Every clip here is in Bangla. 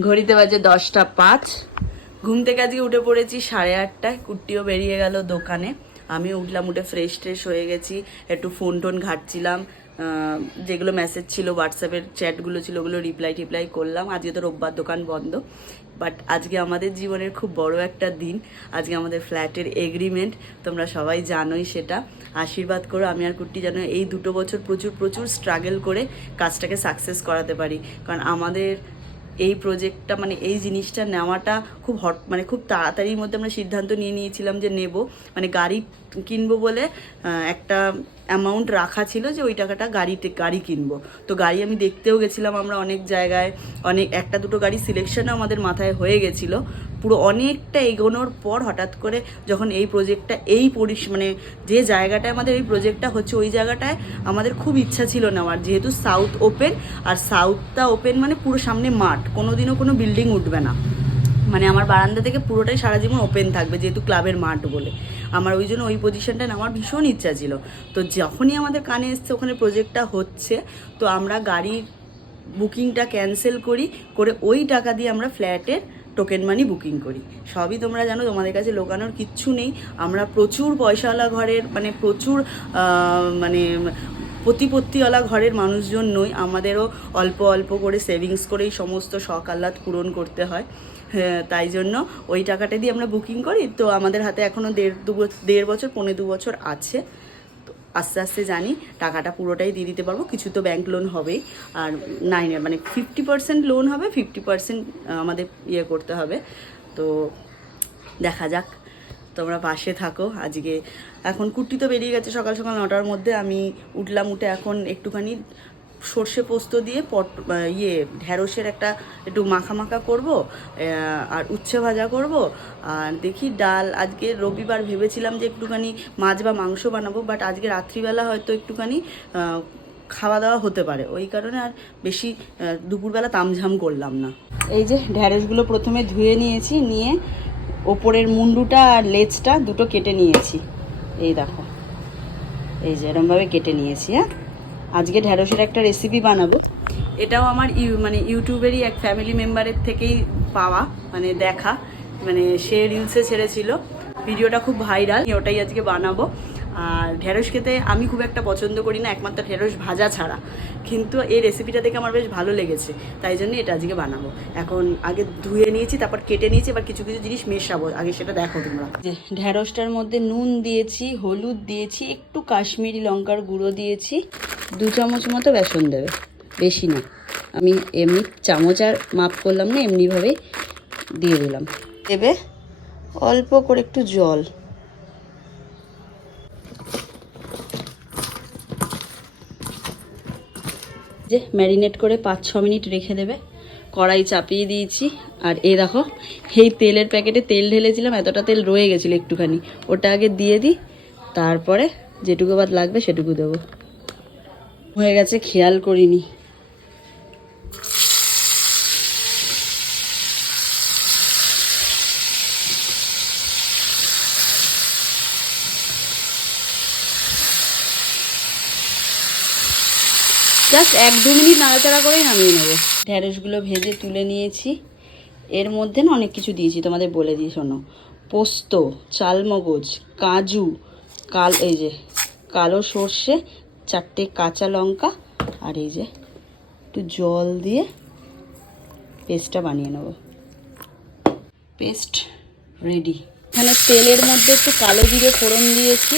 ঘড়িতে বাজে দশটা পাঁচ। ঘুম থেকে আজকে উঠে পড়েছি সাড়ে আটটায়, কুট্টিও বেরিয়ে গেল দোকানে। আমি উঠলাম, উঠে ফ্রেশ ট্রেশ হয়ে গেছি, একটু ফোন টোন ঘাটছিলাম যেগুলো মেসেজ ছিল হোয়াটসঅ্যাপের চ্যাটগুলো ছিল, ওগুলো রিপ্লাই টিপ্লাই করলাম। আজকে তো রোববার দোকান বন্ধ বাট আজকে আমাদের জীবনের খুব বড় একটা দিন। আজকে আমাদের ফ্ল্যাটের এগ্রিমেন্ট তোমরা সবাই জানোই সেটা। আশীর্বাদ করো, আমি আর কুট্টি যেন এই দুটো বছর প্রচুর প্রচুর স্ট্রাগল করে কাজটাকে সাকসেস করাতে পারি। কারণ আমাদের এই প্রজেক্টটা মানে এই জিনিসটা নেওয়াটা খুব হট মানে খুব তাড়াতাড়ির মধ্যে আমরা সিদ্ধান্ত নিয়ে নিয়েছিলাম যে নেব। মানে গাড়ি কিনবো বলে একটা অ্যামাউন্ট রাখা ছিল যে ওই টাকাটা গাড়িতে, গাড়ি কিনবো। তো গাড়ি আমি দেখতেও গেছিলাম আমরা অনেক জায়গায়, অনেক, একটা দুটো গাড়ি সিলেকশনও আমাদের মাথায় হয়ে গেছিল। পুরো অনেকটা এগোনোর পর হঠাৎ করে যখন এই প্রজেক্টটা এই পরিস মানে যে জায়গাটায় আমাদের এই প্রজেক্টটা হচ্ছে ওই জায়গাটায় আমাদের খুব ইচ্ছা ছিল নেওয়ার। যেহেতু সাউথ ওপেন আর সাউথটা ওপেন মানে পুরো সামনে মাঠ, কোনোদিনও কোনো বিল্ডিং উঠবে না। মানে আমার বারান্দা থেকে পুরোটাই সারা জীবন ওপেন থাকবে যেহেতু ক্লাবের মাঠ বলে। আমার ওই জন্য ওই পজিশনটা নেওয়ার ভীষণ ইচ্ছা ছিল। তো যখনই আমাদের কানে এসছে ওখানে প্রজেক্টটা হচ্ছে তো আমরা গাড়ির বুকিংটা ক্যান্সেল করি করে ওই টাকা দিয়ে আমরা ফ্ল্যাটের টোকেন মানি বুকিং করি। সবই তোমরা জানো তোমাদের কাছে লোকানোর কিচ্ছু নেই। আমরা প্রচুর পয়সাওয়ালা ঘরের মানে প্রচুর মানে প্রতিপত্তিওয়ালা ঘরের মানুষজন নই। আমাদেরও অল্প অল্প করে সেভিংস করেই সমস্ত শখ আহ্লাদ পূরণ করতে হয় হ্যাঁ, তাই জন্য ওই টাকাটা দিয়ে আমরা বুকিং করি। তো আমাদের হাতে এখনও দেড় দু দেড় বছর পনেরো দু বছর আছে। তো আস্তে আস্তে জানি টাকাটা পুরোটাই দিয়ে দিতে পারব। কিছু তো ব্যাংক লোন হবেই। আর নাইন মানে ফিফটি পার্সেন্ট লোন হবে ফিফটি পার্সেন্ট আমাদের ইয়ে করতে হবে। তো দেখা যাক। তোমরা পাশে থাকো। আজকে এখন কুর্তি তো বেরিয়ে গেছে সকাল সকাল নটার মধ্যে। আমি উঠলাম, উঠে এখন একটুখানি সর্ষে পোস্ত দিয়ে পট ইয়ে ঢ্যাঁড়সের একটা একটু মাখা মাখা করব আর উচ্ছে ভাজা করব। আর দেখি ডাল, আজকে রবিবার ভেবেছিলাম যে একটুখানি মাছ বা মাংস বানাবো বাট আজকে রাত্রিবেলা হয়তো একটুখানি খাওয়া দাওয়া হতে পারে। ওই কারণে আর বেশি দুপুরবেলা তামঝাম করলাম না। এই যে ঢ্যাঁড়সগুলো প্রথমে ধুয়ে নিয়েছি, নিয়ে ওপরের মুন্ডুটা আর লেজটা দুটো কেটে নিয়েছি। এই দেখো, এই যে এরমভাবে কেটে নিয়েছি হ্যাঁ? আজকে ঢ্যাঁড়সের একটা রেসিপি বানাবো। এটাও আমার ইউ মানে ইউটিউবেরই এক ফ্যামিলি মেম্বারের থেকেই পাওয়া মানে দেখা। মানে সে রিলসে ছেড়েছিল। ভিডিওটা খুব ভাইরাল ওটাই আজকে বানাবো। আর ঢেঁড়স খেতে আমি খুব একটা পছন্দ করি না, একমাত্র ঢেঁড়স ভাজা ছাড়া। কিন্তু এই রেসিপিটা দেখে আমার বেশ ভালো লেগেছে, তাই জন্য এটা আজকে বানাবো। এখন আগে ধুয়ে নিয়েছি, তারপর কেটে নিয়েছি, এবার কিছু কিছু জিনিস মেশাবো, আগে সেটা দেখো তোমরা। যে ঢেঁড়সটার মধ্যে নুন দিয়েছি, হলুদ দিয়েছি, একটু কাশ্মীরি লঙ্কার গুঁড়ো দিয়েছি, দু চামচ মতো বেসন দেবে, বেশি না। আমি এমনি চামচ আর মাপ করলাম না, এমনিভাবেই দিয়ে দিলাম। দেবে অল্প করে একটু জল। যে ম্যারিনেট করে পাঁচ, ছ মিনিট রেখে দেবে। কড়াই চাপিয়ে দিয়েছি। আর এ দেখো, এই তেলের প্যাকেটে তেল ঢেলেছিলাম, এতটা তেল রয়ে গেছিল একটুখানি। ওটা আগে দিয়ে দিই, তারপরে যেটুকু বাদ লাগবে সেটুকু দেবো। হয়ে গেছে, খেয়াল করিনি। জাস্ট এক দু মিনিট নাড়াচাড়া করেই নামিয়ে নেব। ঢ্যাঁড়সগুলো ভেজে তুলে নিয়েছি। এর মধ্যে না অনেক কিছু দিয়েছি, তোমাদের বলে দিই, শোনো। পোস্ত, চালমগজ, কাজু, কাল এই যে, কালো সর্ষে, চারটে কাঁচা লঙ্কা, আর এই যে, একটু জল দিয়ে পেস্টটা বানিয়ে নেব। Paste ready. এখানে তেলের মধ্যে একটু কালো জিরে ফোড়ন দিয়েছি।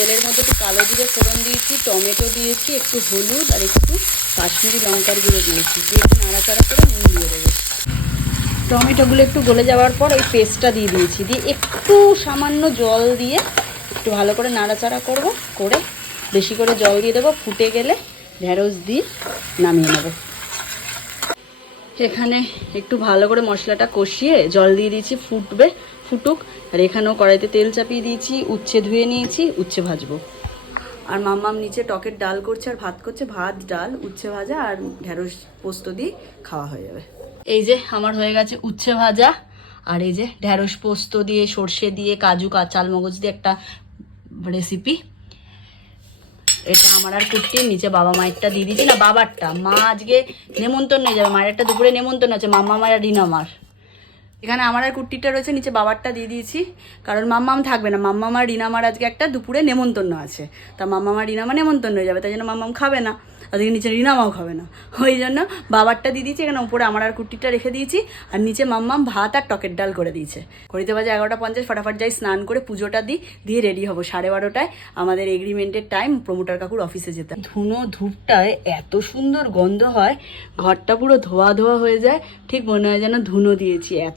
তেলের মধ্যে একটু কালো জিরে ফোড়ন দিয়েছি, টমেটো দিয়েছি, একটু হলুদ আর একটু কাশ্মীরি লঙ্কার গুঁড়ো দিয়েছি। দিয়ে একটু নাড়াচাড়া করে নুন দিয়ে দেবো। টমেটোগুলো একটু গলে যাওয়ার পর ওই পেস্টটা দিয়ে দিয়েছি। দিয়ে একটু সামান্য জল দিয়ে একটু ভালো করে নাড়াচাড়া করব, করে বেশি করে জল দিয়ে দেবো। ফুটে গেলে ঢেঁড়স দিয়ে নামিয়ে নেব। এখানে একটু ভালো করে মশলাটা কষিয়ে জল দিয়ে দিয়েছি, ফুটবে, ফুটুক। আর এখানেও কড়াইতে তেল চাপিয়ে দিয়েছি, উচ্ছে ধুয়ে নিয়েছি, উচ্ছে ভাজবো। আর মাম্মাম নিচে টকের ডাল করছে আর ভাত করছে, ভাত, ডাল, উচ্ছে ভাজা আর ঢেঁড়স পোস্ত দিয়ে খাওয়া হয়ে যাবে। এই যে আমার হয়ে গেছে উচ্ছে ভাজা, আর এই যে ঢেঁড়স পোস্ত দিয়ে, সর্ষে দিয়ে, কাজু, কাঁচাল মগজ দিয়ে একটা রেসিপি এটা আমার আর কুর্তির নিচে বাবা মায়েরটা দিয়ে দিয়েছি। না, বাবারটা। মা আজকে নেমন্তন্ন হয়ে যাবে। মায়েরটা দুপুরে নেমন্তন্ন আছে। মাম্মা মায়ের আর আমার এখানে আমার আর কুর্তিটা রয়েছে, নিচে বাবারটা দিয়ে দিয়েছি। কারণ মাম্মাম থাকবে না। মাম্মা মা রিনামার আজকে একটা দুপুরে নেমন্তন্ন আছে। তা মাম্মা মার রিনামা নেমন্তন্ন হয়ে যাবে। তাই জন্য মাম্মাম খাবে না। ওদিকে নিচে রিনামাও খাবে না। ওই জন্য বাবারটা দিয়ে দিয়েছি, এখানে উপরে আমার আর কুর্তিটা রেখে দিয়েছি, আর নিচে মাম্মাম ভাত আর টকের ডাল করে দিয়েছে। করিতে বাজে এগারোটা পঞ্চাশ, ফটাফট যাই স্নান করে পুজোটা দিই, দিয়ে রেডি হব। সাড়ে বারোটায় আমাদের এগ্রিমেন্টের টাইম প্রমোটার কাকুর অফিসে যেতে। ধুনো ধূপটায় এত সুন্দর গন্ধ হয়, ঘরটা পুরো ধোয়া ধোয়া হয়ে যায়, ঠিক মনে হয় যেন ধুনো দিয়েছি, এত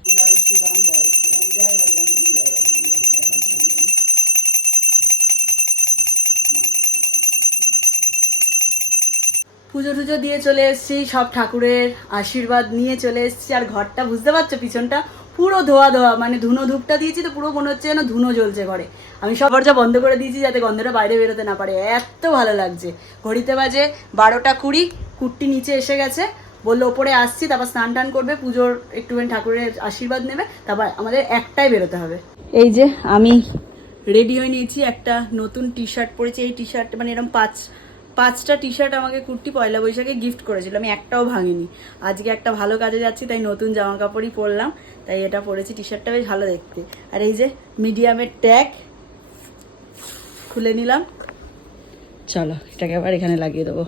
পুজো টুজো দিয়ে চলে এসেছি, সব ঠাকুরের আশীর্বাদ নিয়ে চলে এসেছি। আর ঘরটা বুঝতে পারছ পিছনটা? পুরো ধোয়া ধোয়া মানে ধুনো ধূপটা দিয়েছি তো পুরো মনে হচ্ছে যেন ধুনো জ্বলছে ঘরে। আমি সব দরজা বন্ধ করে দিয়েছি যাতে গন্ধটা বাইরে বেরোতে না পারে। এত ভালো লাগছে। ঘড়িতে বাজে বারোটা কুড়ি, কুট্টি নিচে এসে গেছে। বলল, ওপরে আসছি। তারপর স্নান টান করবে, পুজোর একটুখানি ঠাকুরের আশীর্বাদ নেবে। তারপর আমাদের একটাই বেরোতে হবে। এই যে আমি রেডি হয়ে নিয়েছি একটা নতুন টি শার্ট পরেছি। এই টি শার্ট মানে এরকম পাঁচ পাঁচটা টি শার্ট আমাকে কুর্তি পয়লা বৈশাখে গিফট করেছিল। আমি একটাও ভাঙিনি। আজকে একটা ভালো কাজে যাচ্ছি, তাই নতুন জামা কাপড়ই পরলাম। তাই এটা পরেছি। টি শার্টটা বেশ ভালো দেখতে। আর এই যে মিডিয়ামের ট্যাগ খুলে নিলাম। চলো, এটাকে আবার এখানে লাগিয়ে দেবো।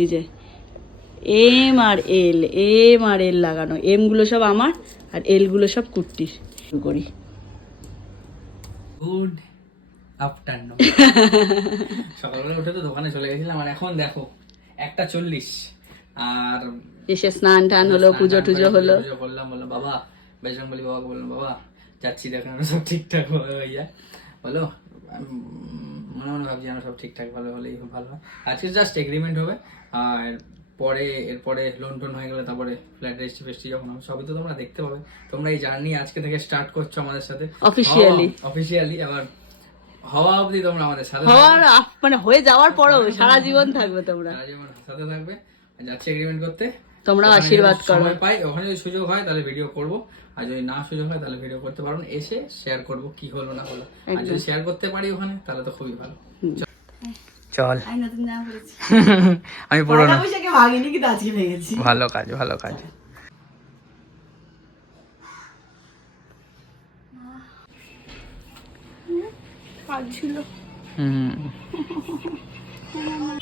এই যে M R L M R এল লাগানো। এমগুলো সব আমার আর এলগুলো সব কুর্তির। করি। Good afternoon. সকালবেলা উঠে তো দোকানে চলে গেছিলাম আর এখন দেখো একটা চল্লিশ। আর এসে স্নান টান হলো পুজো টুজো হলো পুজো করলাম বললাম বাবা বেজরং বলি বাবাকে বললাম বাবা যাচ্ছি দেখুন সব ঠিকঠাক হয়ে যায়। বলো মনে মনে ভাবছি যেন সব ঠিকঠাক ভালো হলেই ভালো আজকে জাস্ট এগ্রিমেন্ট হবে আর পরে এরপরে লোন টোন হয়ে গেলে তারপরে ফ্ল্যাট রেজিস্ট্রি ফেস্ট্রি যখন হবে সবই তো তোমরা দেখতে পাবে। তোমরা এই জার্নি আজকে থেকে স্টার্ট করছ আমাদের সাথে। অফিসিয়ালি অফিসিয়ালি আবার হওয়া অবধি তোমরা আমাদের সাথে হওয়ার মানে হয়ে যাওয়ার পরও সারা জীবন থাকবে তোমরা। সাথে থাকবে। যাচ্ছে এগ্রিমেন্ট করতে। তোমরা আশীর্বাদ করো। সময় পাই ওখানে যদি সুযোগ হয় তাহলে ভিডিও করব। আর যদি না সুযোগ হয় তাহলে ভিডিও করতে পারব না। এসে শেয়ার করব কি হলো না হলো। আর যদি শেয়ার করতে পারি ওখানে তাহলে তো খুবই ভালো। চল। আমি নতুন জামা পরেছি। আমি ভাগিনি কিন্তু আজকে ভেঙেছি। ভালো কাজ ভালো কাজ। কাজ ছিল হুম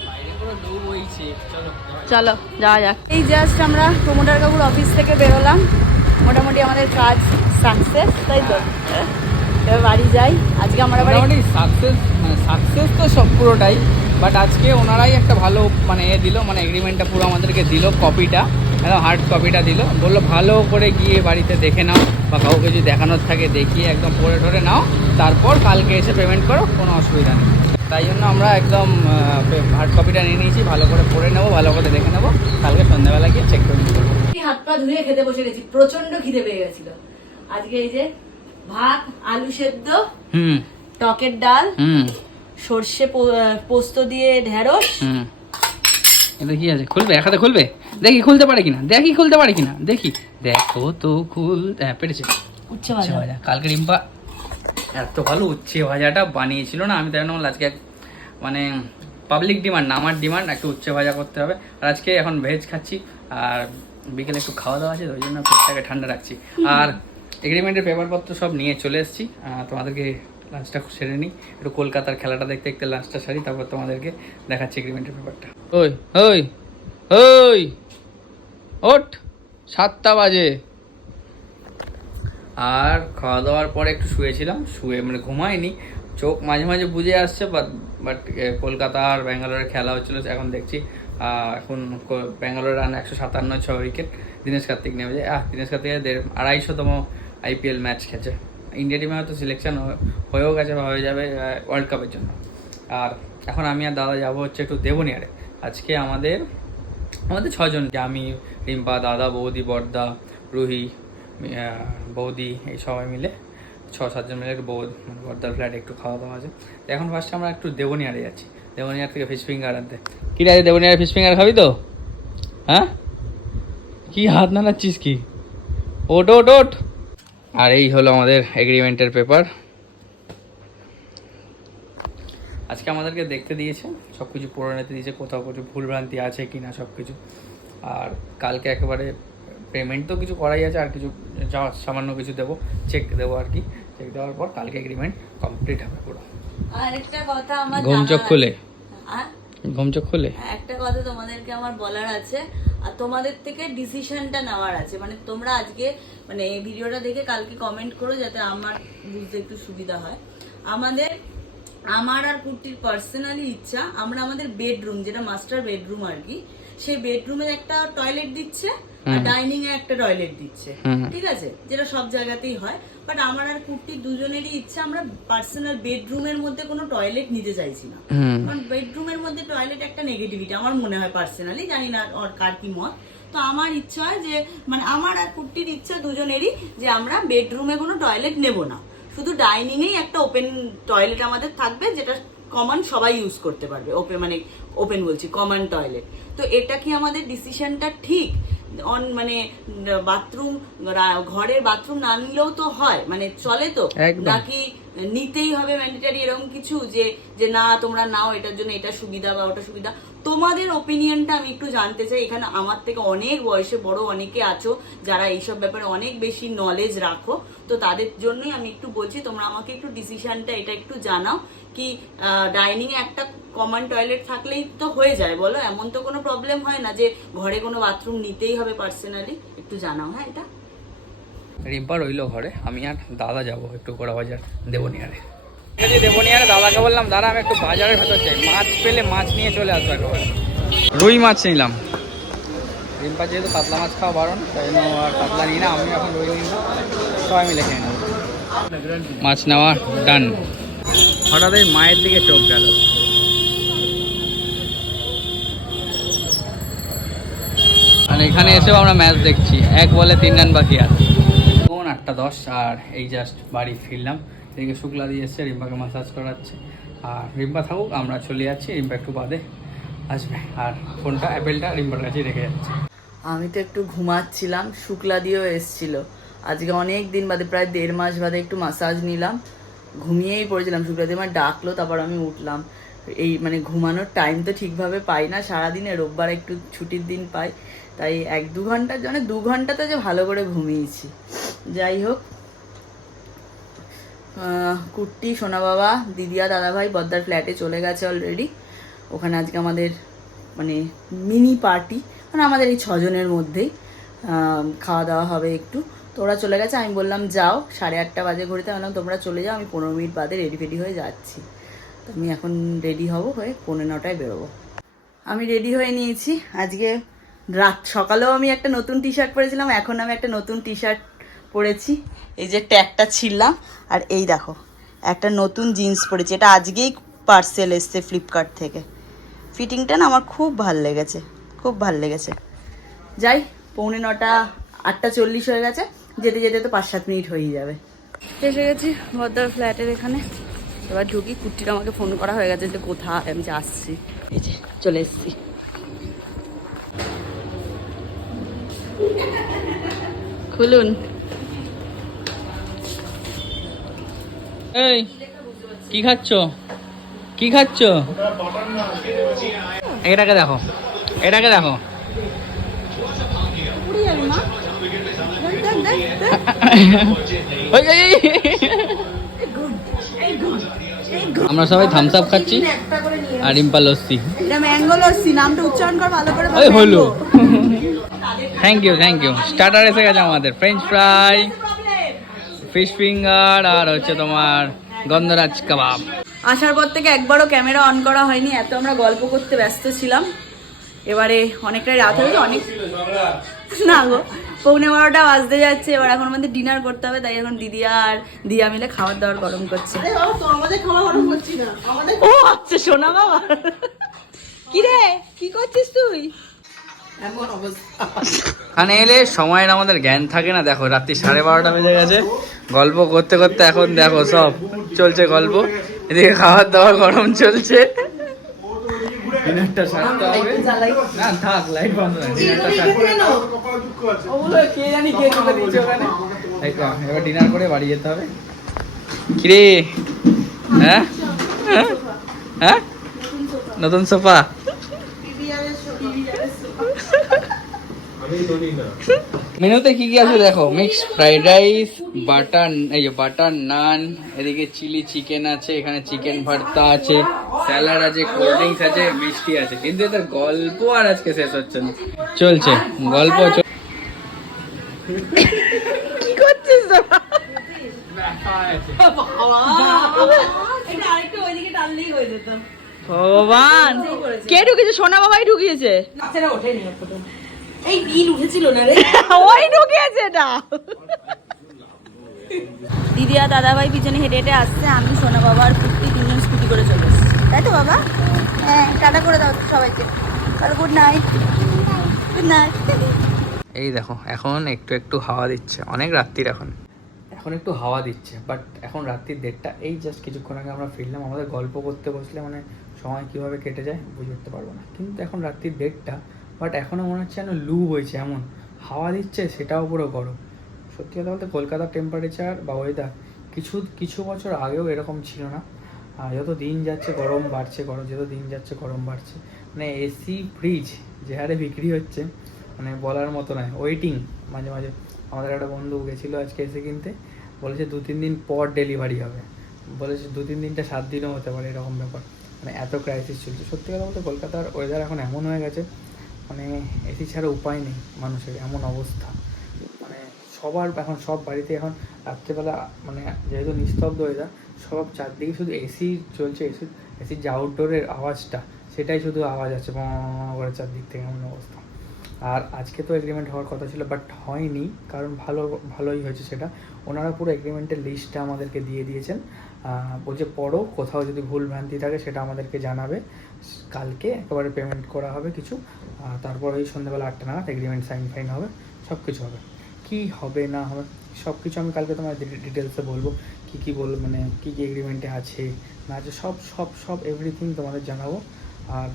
বাইরে পুরো ডুব হইছে চলো, যাওয়া যাক। এই জাস্ট আমরা প্রমোটার কাকুর অফিস থেকে বেরোলাম। মোটামুটি আমাদের কাজ সাকসেস তাই তো? এবার বাড়ি যাই। আজকে আমরা মোটামুটি সাকসেস মানে সাকসেস তো সব পুরোটাই বাট আজকে ওনারাই একটা ভালো মানে এ দিল মানে এগ্রিমেন্টটা পুরো আমাদেরকে দিল কপিটা একদম হার্ড কপিটা দিল। বলল ভালো করে গিয়ে বাড়িতে দেখে নাও। বা কাউকে যদি দেখানোর থাকে দেখিয়ে একদম পড়ে ধরে নাও তারপর কালকে এসে পেমেন্ট করো কোনো অসুবিধা নেই। তাই জন্য আমরা একদম হার্ড কপিটা নিয়ে নিয়েছি ভালো করে পড়ে নেব ভালো করে দেখে নেব কালকে সন্ধ্যাবেলা গিয়ে চেক করে নিতে হাত পা ধুয়ে খেতে বসে গেছি প্রচণ্ড খিদে পেয়ে গেছিল। আজকে এই যে ভাত আলু সেদ্ধ টকের ডাল সর্ষে পোস্ত দিয়ে ঢেঁড়স এটা কি আছে? খুলবে? এক হাতে খুলবে? দেখি খুলতে পারে কিনা। দেখি খুলতে পারে কিনা। দেখি। দেখো তো খুল হ্যাঁ পেরেছে। উচ্ছে ভাজা। কালকে রিম্পা এত ভালো উচ্ছে ভাজাটা বানিয়েছিল না? আমি তাই জন্য আজকে এক- মানে পাবলিক ডিমান্ড না আমার ডিমান্ড একটু উচ্ছে ভাজা করতে হবে। আর আজকে এখন ভেজ খাচ্ছি আর বিকেলে একটু খাওয়া দাওয়া আছে ওই জন্য পেটটাকে ঠান্ডা রাখছি। আর এগ্রিমেন্টের পেপারপত্র সব নিয়ে চলে এসেছি। তোমাদেরকে লাঞ্চটা সেরে নিই। একটু কলকাতার খেলাটা দেখতে দেখতে লাঞ্চটা সারি তারপর তোমাদেরকে দেখাচ্ছি এগ্রিমেন্টের ব্যাপারটা। ওই ওই ওই ওঠ সাতটা বাজে। আর খাওয়া দাওয়ার পরে একটু শুয়েছিলাম শুয়ে মানে ঘুমাইনি। চোখ মাঝে মাঝে বুঝে আসছে বাট বাট কলকাতা আর ব্যাঙ্গালোরের খেলা হচ্ছিল এখন দেখছি। এখন ব্যাঙ্গালোর রান একশো সাতান্ন ছ উইকেট দীনেশ কার্তিক নেমে যায়। আহ দীনেশ কার্তিক দেড় আড়াইশোতম আইপিএল ম্যাচ খেলছে। ইন্ডিয়া টিমে হয়তো সিলেকশন হয়েও গেছে বা হয়ে যাবে ওয়ার্ল্ড কাপের জন্য। আর এখন আমি আর দাদা যাব হচ্ছে একটু দেবনিয়ারে আজকে আমাদের আমাদের ছজনকে আমি, রিম্পা, দাদা, বৌদি, বর্দা, রুহি বৌদি, এই সবাই মিলে, ছ, সাতজন মিলে একটু বৌদি বর্দার ফ্ল্যাটে একটু খাওয়া দাওয়া আছে। এখন ফার্স্টে আমরা একটু দেবনিয়ারে যাচ্ছি। দেবনিয়ার থেকে ফিশ ফিঙ্গার আনতে। কী রে দেবনিয়ারে ফিশ ফিঙ্গার খাবি তো? হ্যাঁ? কি হাত নাড়াচ্ছিস কি? ওট ওট ওট আর এই হলো আমাদের এগ্রিমেন্টের পেপার আজকে আমাদেরকে দেখতে দিয়েছে সব কিছু পড়ে নিতে দিয়েছে কোথাও কিছু ভুলভ্রান্তি আছে কি না সব কিছু আর কালকে একেবারে পেমেন্ট তো কিছু করাই আছে আর কিছু যা সামান্য কিছু দেবো চেক দেবো আর কি। চেক দেওয়ার পর কালকে এগ্রিমেন্ট কমপ্লিট হবে পুরো। আর একটা কথা আমার ঘুম চোখ খুলে। আর খুলে? একটা কথা তোমাদেরকে আমার বলার আছে, আর তোমাদের থেকে ডিসিশনটা নেওয়ার আছে। মানে তোমরা আজকে মানে এই ভিডিওটা দেখে কালকে কমেন্ট করো যাতে আমার বুঝতে একটু সুবিধা হয়। আমাদের, আমার আর কুর্তির পার্সোনালি ইচ্ছা, আমরা আমাদের বেডরুম যেটা মাস্টার বেডরুম আর কি, সেই বেডরুমের একটা টয়লেট দিচ্ছে আর ডাইনিং এ একটা টয়লেট দিচ্ছে। ঠিক আছে? যেটা সব জায়গাতেই হয়। বাট আমার আর কুর্তির দুজনেরই ইচ্ছা আমরা পার্সোনাল বেডরুমের মধ্যে কোনো টয়লেট নিতে চাইছি না। কারণ বেডরুমের মধ্যে টয়লেট একটা নেগেটিভিটি আমার মনে হয় পার্সোনালি জানি না ওর কার কি মত। তো আমার ইচ্ছা হয় যে মানে আমার আর কুট্টির ইচ্ছা দুজনেরই যে আমরা বেডরুমে কোনো টয়লেট নেব না। শুধু ডাইনিং এই একটা ওপেন টয়লেট আমাদের থাকবে যেটা কমন সবাই ইউজ করতে পারবে। ওপেন মানে ওপেন বলছি কমন টয়লেট তো এটা কি আমাদের ডিসিশনটা ঠিক? অন মানে বাথরুম ঘরের বাথরুম না নিলেও তো হয় মানে চলে তো। নাকি নিতেই হবে ম্যান্ডেটারি এরকম কিছু যে যে না, তোমরা নাও, এটার জন্য এটা সুবিধা বা ওটা সুবিধা। তোমাদের ওপিনিয়নটা আমি একটু জানতে চাই, এখানে আমার থেকে অনেক বয়সে বড় অনেকে আছো যারা এইসব ব্যাপারে অনেক বেশি নলেজ রাখো। তো তাদের জন্যই আমি একটু বলছি, তোমরা আমাকে একটু ডিসিশনটা এটা একটু জানাও কি ডাইনিং এ একটা কমন টয়লেট থাকলেই তো হয়ে যায়, বলো? এমন তো কোনো প্রবলেম হয় না যে, ঘরে কোনো বাথরুম নিতেই হবে পার্সোনালি একটু জানাও হ্যাঁ এটা। রিম্পা রইল ঘরে আমি আর দাদা যাব একটু গোড়া বাজার দেবনিয়ারে আছে দেবনিয়ারে দাদাকে বললাম দাদা আমি একটু বাজারের ভেতর চাই মাছ পেলে মাছ নিয়ে চলে আসব একেবারে। রুই মাছ নিলাম। রিম্পা যেহেতু কাতলা মাছ খাওয়া বারণ তাই জন্য আর কাতলা নিই না আমি এখন রুই নিলাম সবাই মিলে খেয়ে নেব। মাছ নেওয়া ডান। হঠাৎ এই মায়ের দিকে চোখ গেল। আর এখানে এসেও আমরা ম্যাচ দেখছি এক বলে তিন রান বাকি আছে। কোন আটটা দশ, আর এই জাস্ট বাড়ি ফিরলাম। এদিকে শুক্লা দিয়ে এসছে, রিম্পাকে মাসাজ করাচ্ছে। আর রিম্পা থাকুক, আমরা চলে যাচ্ছি, রিম্পা একটু বাদে আসবে। আর ফোনটা, অ্যাপেলটা রিম্পার কাছে রেখে যাচ্ছে। আমি তো একটু ঘুমাচ্ছিলাম, শুক্লা দিয়েও এসছিল। আজকে অনেক দিন বাদে, প্রায় দেড় মাস বাদে একটু মাসাজ নিলাম। ঘুমিয়েই পড়েছিলাম, শুক্লা দিয়ে আমার ডাকলো, তারপর আমি উঠলাম। এই মানে ঘুমানোর টাইম তো ঠিকভাবে পাই না, সারাদিনে রোববার একটু ছুটির দিন পাই। তাই এক দু ঘণ্টার জন্য, দু ঘণ্টা তো যে ভালো করে ঘুমিয়েছি। যাই হোক কুট্টি, সোনা বাবা দিদিয়া দাদাভাই বদ্দার ফ্ল্যাটে চলে গেছে অলরেডি ওখানে আজকে আমাদের মানে মিনি পার্টি মানে আমাদের এই ছজনের মধ্যেই। খাওয়া দাওয়া হবে একটু। তো ওরা চলে গেছে, আমি বললাম, যাও, সাড়ে আটটা বাজে ঘড়িতে বললাম, তোমরা চলে যাও, আমি পনেরো মিনিট বাদে রেডি ফেডি হয়ে যাচ্ছি। তো আমি এখন রেডি হব হয়ে পৌনে নটায় বেরোবো। আমি রেডি হয়ে নিয়েছি। আজকে রাত সকালেও আমি একটা নতুন টি শার্ট পরেছিলাম এখন আমি একটা নতুন টি শার্ট পরেছি। এই যে ট্যাগটা ছিললাম আর এই দেখো একটা নতুন জিন্স পরেছি। এটা আজকেই পার্সেল এসছে ফ্লিপকার্ট থেকে। ফিটিংটা না আমার খুব ভালো লেগেছে খুব ভালো লেগেছে। যাই পৌনে নটা আটটা চল্লিশ হয়ে গেছে। যেতে যেতে তো পাঁচ সাত মিনিট হয়েই যাবে। এসে গেছি ভদ্র ফ্ল্যাটের এখানে। এবার ঢুকি কুর্তিটা আমাকে ফোন করা হয়ে গেছে যে কোথায় আমি যে আসছি। এই যে চলে এসছি। খুলুন। এই কি খাচ্ছ? কি খাচ্ছ? এটাকে দেখো এটাকে দেখো। আমরা সবাই থামস আপ খাচ্ছি। আর ইম্পা লস্যি এটা ম্যাঙ্গো লস্যি নামটা উচ্চারণ কর ভালো করে ওই হলো thank you thank you starter এসে গেছে আমাদের। ফ্রেঞ্চ ফ্রাই ফিশ ফিঙ্গার আর হচ্ছে তোমার গন্ধরাজ কাবাব আসার পর থেকে একবারও ক্যামেরা অন করা হয়নি এত আমরা গল্প করতে ব্যস্ত ছিলাম। এবারে অনেকটাই রাত হয়েছে অনেক না গো পৌনে বারোটা বাজতে যাচ্ছে এবার এখন আমাদের ডিনার করতে হবে তাই এখন দিদি আর দিয়া মিলে খাবার দাবার গরম করছে। ও আচ্ছা সোনা বাবা। কি রে কি করছিস তুই? এখানে এলে সময়ের আমাদের জ্ঞান থাকে না। দেখো রাত্রি সাড়ে বারোটা বেজে গেছে। গল্প করতে করতে এখন দেখো সব চলছে গল্প। এদিকে খাবার দাবার গরম চলছে। এবার ডিনার করে বাড়ি যেতে হবে। কিরে? হ্যাঁ? হ্যাঁ? নতুন সোফা। মেনুতে কি কি আছে দেখো? মিক্স ফ্রাইড রাইস বাটার এই বাটার নান এদিকে চিলি চিকেন আছে এখানে চিকেন ভর্তা আছে স্যালাড আছে কোল্ড ড্রিঙ্কস আছে মিষ্টি আছে। কিন্তু এদের গল্প আর আজকে শেষ হচ্ছে না। চলছে গল্প চল- কি করছিস ভগবান। কে ঢুকিয়েছে সোনা বাবাই ঢুকিয়েছে? এই বিল উঠেছিল না রে? ওই ঢুকিয়েছে এটা। দিদি আর দাদা ভাই পিছনে হেঁটে হেঁটে আসছে আমি সোনা বাবা আর কুর্তি তিনজন স্কুটি করে চলে এসেছি। তাই তো বাবা? হ্যাঁ টাটা করে দাও সবাইকে। তাহলে গুড নাইট। Good night. এই দেখো এখন একটু একটু হাওয়া দিচ্ছে। অনেক রাত্রির এখন। এখন একটু হাওয়া দিচ্ছে বাট এখন রাত্রির দেড়টা। এই জাস্ট কিছুক্ষণ আগে আমরা ফিরলাম আমাদের গল্প করতে বসলে মানে সময় কীভাবে কেটে যায় বুঝে উঠতে পারব না। কিন্তু এখন রাত্রির দেড়টা বাট এখনও মনে হচ্ছে যেন লু বইছে, এমন। হাওয়া দিচ্ছে, সেটাও পুরো গরম। সত্যি কথা বলতে কলকাতার টেম্পারেচার বা ওয়েদার কিছু কিছু বছর আগেও এরকম ছিল না। যত দিন যাচ্ছে গরম বাড়ছে, গরম, যত দিন যাচ্ছে গরম বাড়ছে। মানে এসি ফ্রিজ যে হারে বিক্রি হচ্ছে মানে বলার মতো নয়। ওয়েটিং মাঝে মাঝে। আমাদের একটা বন্ধু গেছিল আজকে এসে কিনতে। বলেছে দু, তিন দিন পর ডেলিভারি হবে। বলেছে দু, তিন দিনটা সাত দিনও হতে পারে, এরকম ব্যাপার। মানে এত ক্রাইসিস চলছে। সত্যি কথা বলতে কলকাতার ওয়েদার এখন এমন হয়ে গেছে মানে এসি ছাড়া উপায় নেই মানুষের, এমন অবস্থা। মানে সবার এখন, সব বাড়িতে এখন রাত্রেবেলা মানে যেহেতু নিস্তব্ধ ওয়েদার সব চারদিকে শুধু এসি চলছে এসি এসির যে আউটডোরের আওয়াজটা, সেটাই শুধু আওয়াজ আছে, বঁ, করে চারদিক থেকে এমন অবস্থা। আর আজকে তো এগ্রিমেন্ট হওয়ার কথা ছিল বাট হয়নি, কারণ ভালো, ভালোই হয়েছে সেটা। ওনারা পুরো এগ্রিমেন্টের লিস্টটা আমাদেরকে দিয়ে দিয়েছেন। বলছে, পড়ো, কোথাও যদি ভুল ভ্রান্তি থাকে সেটা আমাদেরকে জানাবে। কালকে একেবারে পেমেন্ট করা হবে কিছু। তারপর ওই সন্ধ্যেবেলা আটটা নাগাদ এগ্রিমেন্ট সাইন ফাইন হবে। সব কিছু হবে। কি হবে না হবে? সব কিছু আমি কালকে তোমার ডিটেলসে বলব। কি কি বল মানে কি কি এগ্রিমেন্টে আছে, না আছে, সব সব সব এভরিথিং তোমাদের জানাব। আর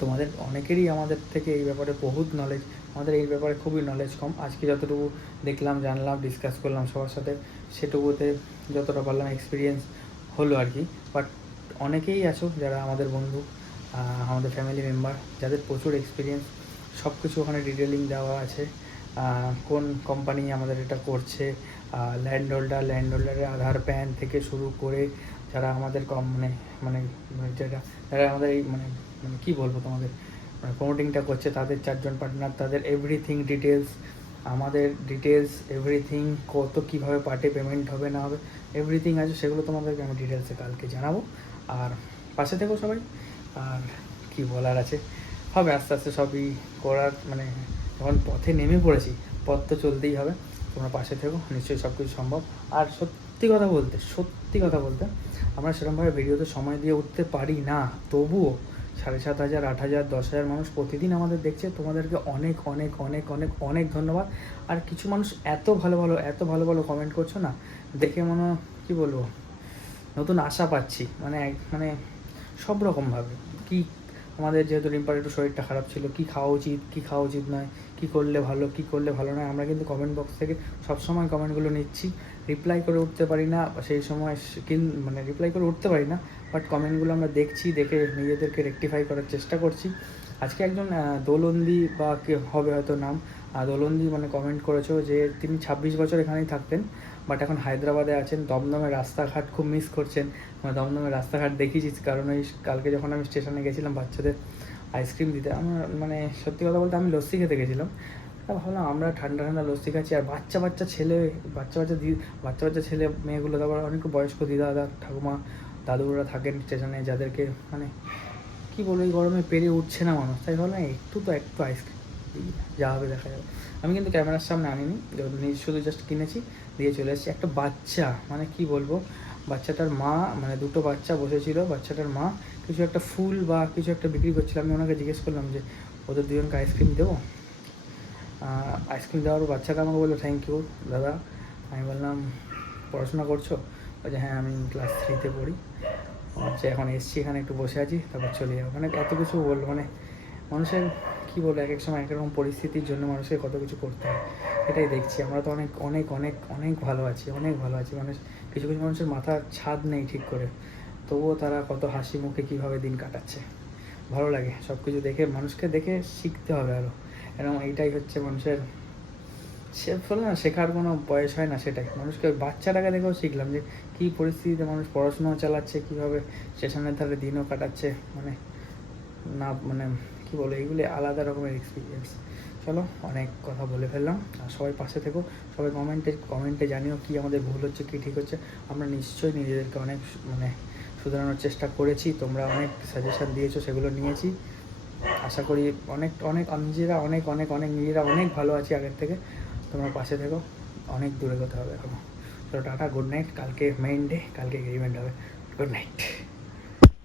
তোমাদের অনেকেরই আমাদের থেকে এই ব্যাপারে বহুত নলেজ আমাদের এই ব্যাপারে খুবই নলেজ কম। আজকে যতটুকু দেখলাম, জানলাম ডিসকাস করলাম সবার সাথে, সেটুকুতে যতটা পারলাম এক্সপিরিয়েন্স হলো আর কি। বাট অনেকেই আছো যারা আমাদের বন্ধু আমাদের ফ্যামিলি মেম্বার যাদের প্রচুর এক্সপিরিয়েন্স সব কিছু ওখানে ডিটেলিং দেওয়া আছে। কোন কোম্পানি আমাদের এটা করছে ল্যান্ড হোল্ডার ল্যান্ড হোল্ডারের আধার প্যান থেকে শুরু করে যারা আমাদের কম মানে মানে মানে যেটা যারা আমাদের এই মানে মানে কী বলব তোমাদের? মানে প্রমোটিংটা করছে, তাদের চারজন পার্টনার তাদের এভরিথিং ডিটেলস আমাদের ডিটেলস এভরিথিং কত কীভাবে পার্টে পেমেন্ট হবে, না হবে এভরিথিং আছে, সেগুলো তোমাদেরকে আমি ডিটেলসে কালকে জানাব। আর পাশে থেকো সবাই। আর কি বলার আছে? হবে আস্তে আস্তে সবই করার মানে যখন পথে নেমে পড়েছি, পথ তো চলতেই হবে, তোমরা পাশে থেকো, নিশ্চয়ই সব কিছু সম্ভব। আর সত্যি কথা বলতে, সত্যি কথা বলতে, আমরা সেরকমভাবে ভিডিওতে সময় দিয়ে উঠতে পারি না, তবুও সাড়ে সাত হাজার, আট হাজার, দশ হাজার মানুষ প্রতিদিন আমাদের দেখছে। তোমাদেরকে অনেক অনেক অনেক অনেক অনেক ধন্যবাদ। আর কিছু মানুষ এত ভালো ভালো, এত ভালো ভালো কমেন্ট করছ না, দেখে মনে কি বলব, নতুন আশা পাচ্ছি। মানে মানে সব রকমভাবে কি আমাদের যেহেতু রিম্পার একটু শরীরটা খারাপ ছিল, কি খাওয়া উচিত, কি খাওয়া উচিত নয়, কি করলে ভালো, কি করলে ভালো নয়, আমরা কিন্তু কমেন্ট বক্স থেকে সবসময় কমেন্টগুলো নিচ্ছি। রিপ্লাই করে উঠতে পারি না সেই সময় স- কিন- মানে রিপ্লাই করে উঠতে পারি না বাট কমেন্টগুলো আমরা দেখছি, দেখে নিজেদেরকে রেকটিফাই করার চেষ্টা করছি। আজকে একজন দোলন্দি বা কে হবে হয়তো নাম দোলন্দি মানে কমেন্ট করেছ যে তিনি ছাব্বিশ বছর এখানেই থাকতেন বাট এখন হায়দ্রাবাদে আছেন দমদমের রাস্তাঘাট খুব মিস করছেন মানে দমদমের রাস্তাঘাট দেখিয়েছি কারণ ওই কালকে যখন আমি স্টেশনে গেছিলাম বাচ্চাদের আইসক্রিম দিতে আমার মানে সত্যি কথা বলতে আমি লস্যি খেতে গেছিলাম ভাবলাম আমরা ঠান্ডা ঠান্ডা লস্যি খাচ্ছি, আর বাচ্চা বাচ্চা ছেলে, বাচ্চা বাচ্চা দি, বাচ্চা বাচ্চা ছেলে মেয়েগুলো তারপর অনেক বয়স্ক, দিদা দাদা ঠাকুমা, দাদুরা থাকেন স্টেশনে যাদেরকে মানে কি বলব, এই গরমে পেরে উঠছে না মানুষ। তাই ভাবলাম একটু তো, একটু আইসক্রিম যা হবে দেখা যাবে। আমি কিন্তু ক্যামেরার সামনে আনিনি নিজে শুধু জাস্ট কিনেছি, দিয়ে চলে এসেছি। একটা বাচ্চা মানে কি বলব, বাচ্চাটার মা মানে দুটো বাচ্চা বসেছিল, বাচ্চাটার মা কিছু একটা ফুল বা কিছু একটা বিক্রি করছিল। আমি ওনাকে জিজ্ঞেস করলাম যে, ওদের দুজনকে আইসক্রিম দেবো? আইসক্রিম দেওয়ার বাচ্চাকে আমাকে বলল থ্যাংক ইউ দাদা। আমি বললাম, পড়াশোনা করছ? বলছে হ্যাঁ আমি ক্লাস থ্রিতে পড়ি। হচ্ছে এখন এসছি, এখানে একটু বসে আছি, তারপর চলে যাব। মানে এত কিছু বলল মানে মানুষের কী বলব, এক এক সময় এক রকম পরিস্থিতির জন্য মানুষকে কত কিছু করতে হয় এটাই দেখছি। আমরা তো অনেক অনেক অনেক অনেক ভালো আছি, অনেক ভালো আছি। মানুষ, কিছু কিছু মানুষের মাথার ছাদ নেই ঠিক করে। তবুও তারা কত হাসি মুখে কীভাবে দিন কাটাচ্ছে। ভালো লাগে সব কিছু দেখে, মানুষকে দেখে শিখতে হবে আরও এরকম এইটাই হচ্ছে মানুষের সে বলে না, শেখার কোনো বয়স হয় না সেটাই। মানুষকে ওই বাচ্চাটাকে দেখেও শিখলাম যে কী পরিস্থিতিতে মানুষ পড়াশোনা চালাচ্ছে, কীভাবে স্টেশনের ধারে দিনও কাটাচ্ছে মানে না মানে কী বলো এইগুলি আলাদা রকমের এক্সপিরিয়েন্স চলো অনেক কথা বলে ফেললাম। আর সবাই পাশে থেকো, সবাই কমেন্টে কমেন্টে জানিও কী আমাদের ভুল হচ্ছে, কী ঠিক হচ্ছে। আমরা নিশ্চয়ই নিজেদেরকে অনেক মানে শুধরানোর চেষ্টা করেছি, তোমরা অনেক সাজেশান দিয়েছ, সেগুলো নিয়েছি। আশা করি অনেক অনেক নিজেরা, অনেক অনেক অনেক নিজেরা অনেক ভালো আছি আগের থেকে। তোমার পাশে থেকো। অনেক দূরে কথা হবে এখন। তো টাটা গুড নাইট কালকে মেইন ডে কালকে এগ্রিমেন্ট হবে। Good night